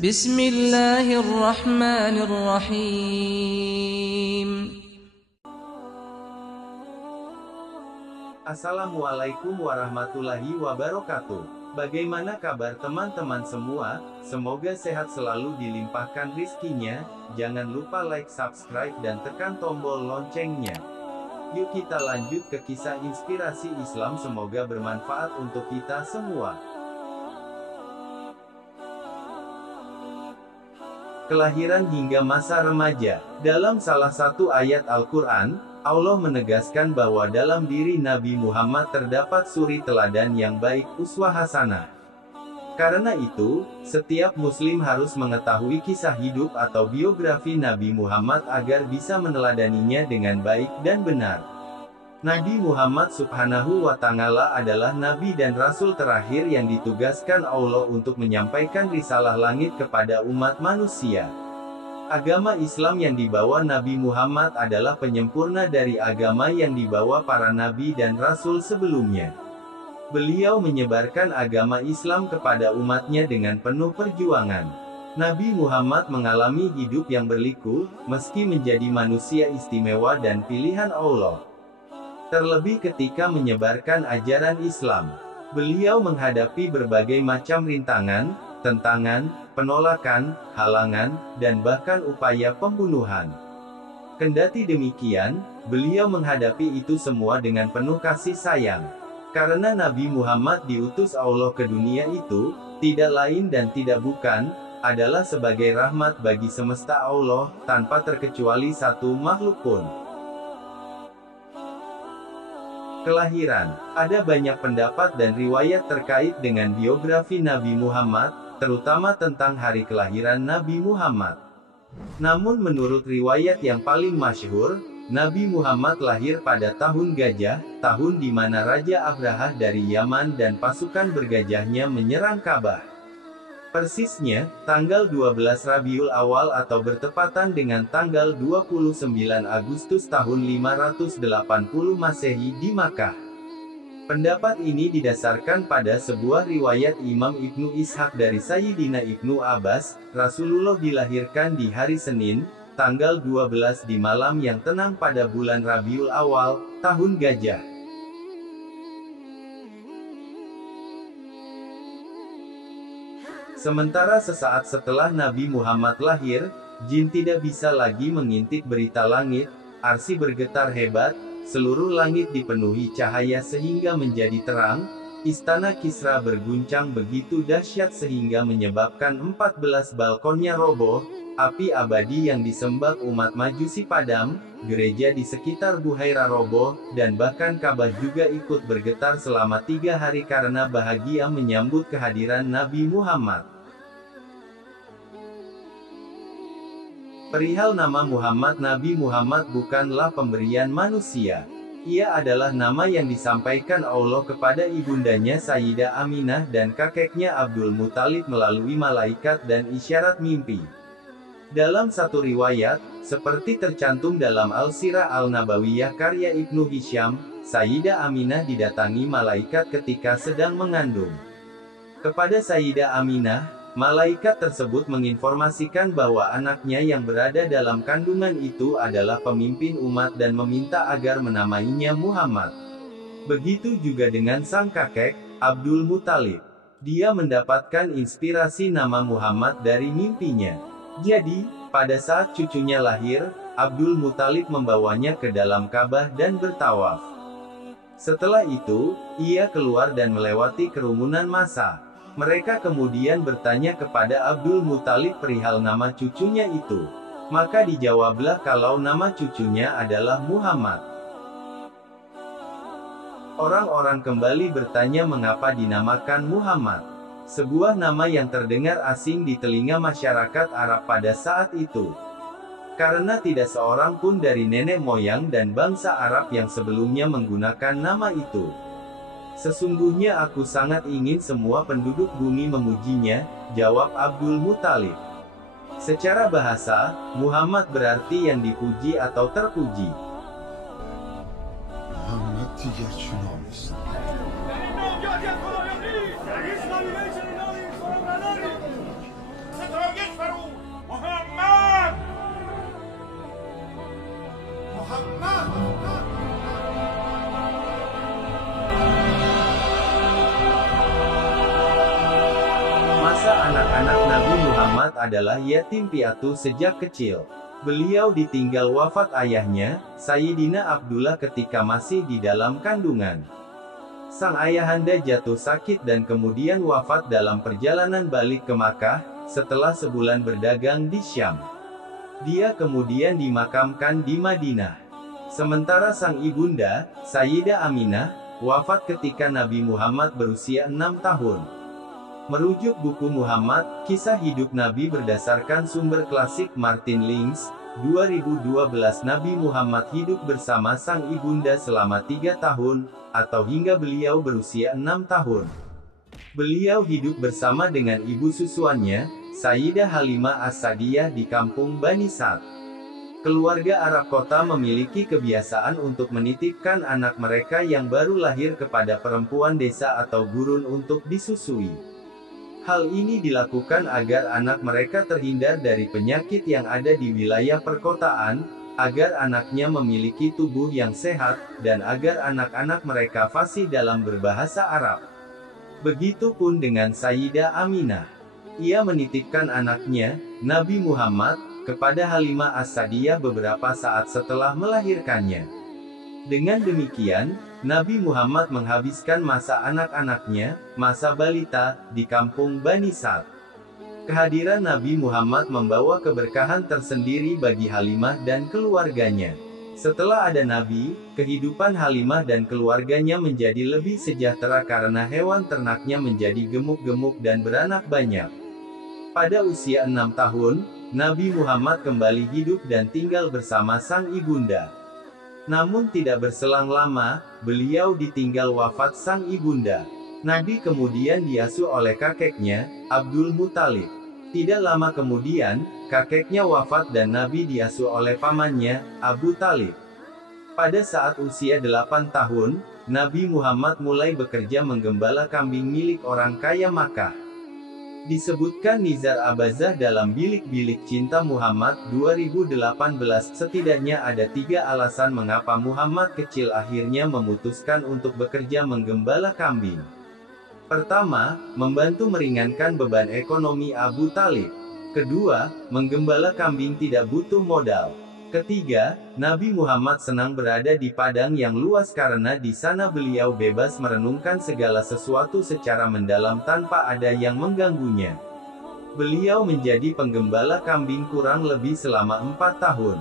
Bismillahirrahmanirrahim. Assalamualaikum warahmatullahi wabarakatuh. Bagaimana kabar teman-teman semua? Semoga sehat selalu, dilimpahkan rizkinya. Jangan lupa like, subscribe, dan tekan tombol loncengnya. Yuk kita lanjut ke kisah inspirasi Islam, semoga bermanfaat untuk kita semua. Kelahiran hingga masa remaja. Dalam salah satu ayat Al-Quran, Allah menegaskan bahwa dalam diri Nabi Muhammad terdapat suri teladan yang baik, uswah hasanah. Karena itu, setiap muslim harus mengetahui kisah hidup atau biografi Nabi Muhammad agar bisa meneladaninya dengan baik dan benar. Nabi Muhammad Subhanahu wa Ta'ala adalah Nabi dan Rasul terakhir yang ditugaskan Allah untuk menyampaikan risalah langit kepada umat manusia. Agama Islam yang dibawa Nabi Muhammad adalah penyempurna dari agama yang dibawa para nabi dan rasul sebelumnya. Beliau menyebarkan agama Islam kepada umatnya dengan penuh perjuangan. Nabi Muhammad mengalami hidup yang berliku, meski menjadi manusia istimewa dan pilihan Allah. Terlebih ketika menyebarkan ajaran Islam, beliau menghadapi berbagai macam rintangan, tentangan, penolakan, halangan, dan bahkan upaya pembunuhan. Kendati demikian, beliau menghadapi itu semua dengan penuh kasih sayang. Karena Nabi Muhammad diutus Allah ke dunia itu, tidak lain dan tidak bukan, adalah sebagai rahmat bagi semesta Allah, tanpa terkecuali satu makhluk pun. Kelahiran. Ada banyak pendapat dan riwayat terkait dengan biografi Nabi Muhammad, terutama tentang hari kelahiran Nabi Muhammad. Namun menurut riwayat yang paling masyhur, Nabi Muhammad lahir pada tahun Gajah, tahun di mana Raja Abrahah dari Yaman dan pasukan bergajahnya menyerang Ka'bah. Persisnya, tanggal 12 Rabiul Awal atau bertepatan dengan tanggal 29 Agustus tahun 580 Masehi di Makkah. Pendapat ini didasarkan pada sebuah riwayat Imam Ibnu Ishaq dari Sayyidina Ibnu Abbas, Rasulullah dilahirkan di hari Senin, tanggal 12 di malam yang tenang pada bulan Rabiul Awal, tahun Gajah. Sementara sesaat setelah Nabi Muhammad lahir, jin tidak bisa lagi mengintip berita langit, arsy bergetar hebat, seluruh langit dipenuhi cahaya sehingga menjadi terang, istana Kisra berguncang begitu dahsyat sehingga menyebabkan 14 balkonnya roboh, api abadi yang disembah umat Majusi padam, gereja di sekitar Buhaira roboh, dan bahkan Ka'bah juga ikut bergetar selama 3 hari karena bahagia menyambut kehadiran Nabi Muhammad. Perihal nama Muhammad, Nabi Muhammad bukanlah pemberian manusia. Ia adalah nama yang disampaikan Allah kepada ibundanya Sayyidah Aminah dan kakeknya Abdul Muthalib melalui malaikat dan isyarat mimpi. Dalam satu riwayat, seperti tercantum dalam Al-Sirah Al-Nabawiyah karya Ibnu Hisham, Sayyidah Aminah didatangi malaikat ketika sedang mengandung. Kepada Sayyidah Aminah, malaikat tersebut menginformasikan bahwa anaknya yang berada dalam kandungan itu adalah pemimpin umat dan meminta agar menamainya Muhammad. Begitu juga dengan sang kakek, Abdul Muthalib. Dia mendapatkan inspirasi nama Muhammad dari mimpinya. Jadi, pada saat cucunya lahir, Abdul Muthalib membawanya ke dalam Ka'bah dan bertawaf. Setelah itu, ia keluar dan melewati kerumunan massa. Mereka kemudian bertanya kepada Abdul Muthalib perihal nama cucunya itu. Maka dijawablah kalau nama cucunya adalah Muhammad. Orang-orang kembali bertanya mengapa dinamakan Muhammad. Sebuah nama yang terdengar asing di telinga masyarakat Arab pada saat itu. Karena tidak seorang pun dari nenek moyang dan bangsa Arab yang sebelumnya menggunakan nama itu. Sesungguhnya aku sangat ingin semua penduduk bumi memujinya, jawab Abdul Muthalib. Secara bahasa, Muhammad berarti yang dipuji atau terpuji. Muhammad adalah yatim piatu sejak kecil. Beliau ditinggal wafat ayahnya, Sayyidina Abdullah ketika masih di dalam kandungan. Sang ayahanda jatuh sakit dan kemudian wafat dalam perjalanan balik ke Makkah, setelah sebulan berdagang di Syam. Dia kemudian dimakamkan di Madinah. Sementara sang ibunda, Sayyidah Aminah, wafat ketika Nabi Muhammad berusia 6 tahun. Merujuk buku Muhammad, Kisah Hidup Nabi berdasarkan sumber klasik Martin Lings, 2012 Nabi Muhammad hidup bersama sang ibunda selama 3 tahun, atau hingga beliau berusia 6 tahun. Beliau hidup bersama dengan ibu susuannya, Sayyidah Halimah As-Sa'diyah di kampung Bani Sa'd. Keluarga Arab kota memiliki kebiasaan untuk menitipkan anak mereka yang baru lahir kepada perempuan desa atau gurun untuk disusui. Hal ini dilakukan agar anak mereka terhindar dari penyakit yang ada di wilayah perkotaan, agar anaknya memiliki tubuh yang sehat, dan agar anak-anak mereka fasih dalam berbahasa Arab. Begitupun dengan Sayyidah Aminah. Ia menitipkan anaknya, Nabi Muhammad, kepada Halimah As-Sa'diyah beberapa saat setelah melahirkannya. Dengan demikian, Nabi Muhammad menghabiskan masa anak-anaknya, masa balita, di kampung Bani Sa'd. Kehadiran Nabi Muhammad membawa keberkahan tersendiri bagi Halimah dan keluarganya. Setelah ada Nabi, kehidupan Halimah dan keluarganya menjadi lebih sejahtera karena hewan ternaknya menjadi gemuk-gemuk dan beranak banyak. Pada usia 6 tahun, Nabi Muhammad kembali hidup dan tinggal bersama sang ibunda. Namun tidak berselang lama, beliau ditinggal wafat sang ibunda. Nabi kemudian diasuh oleh kakeknya, Abdul Muthalib. Tidak lama kemudian, kakeknya wafat dan Nabi diasuh oleh pamannya, Abu Talib. Pada saat usia 8 tahun, Nabi Muhammad mulai bekerja menggembala kambing milik orang kaya Makkah. Disebutkan Nizar Abazah dalam Bilik-Bilik Cinta Muhammad 2018, setidaknya ada 3 alasan mengapa Muhammad kecil akhirnya memutuskan untuk bekerja menggembala kambing. Pertama, membantu meringankan beban ekonomi Abu Talib. Kedua, menggembala kambing tidak butuh modal. Ketiga, Nabi Muhammad senang berada di padang yang luas karena di sana beliau bebas merenungkan segala sesuatu secara mendalam tanpa ada yang mengganggunya. Beliau menjadi penggembala kambing kurang lebih selama 4 tahun.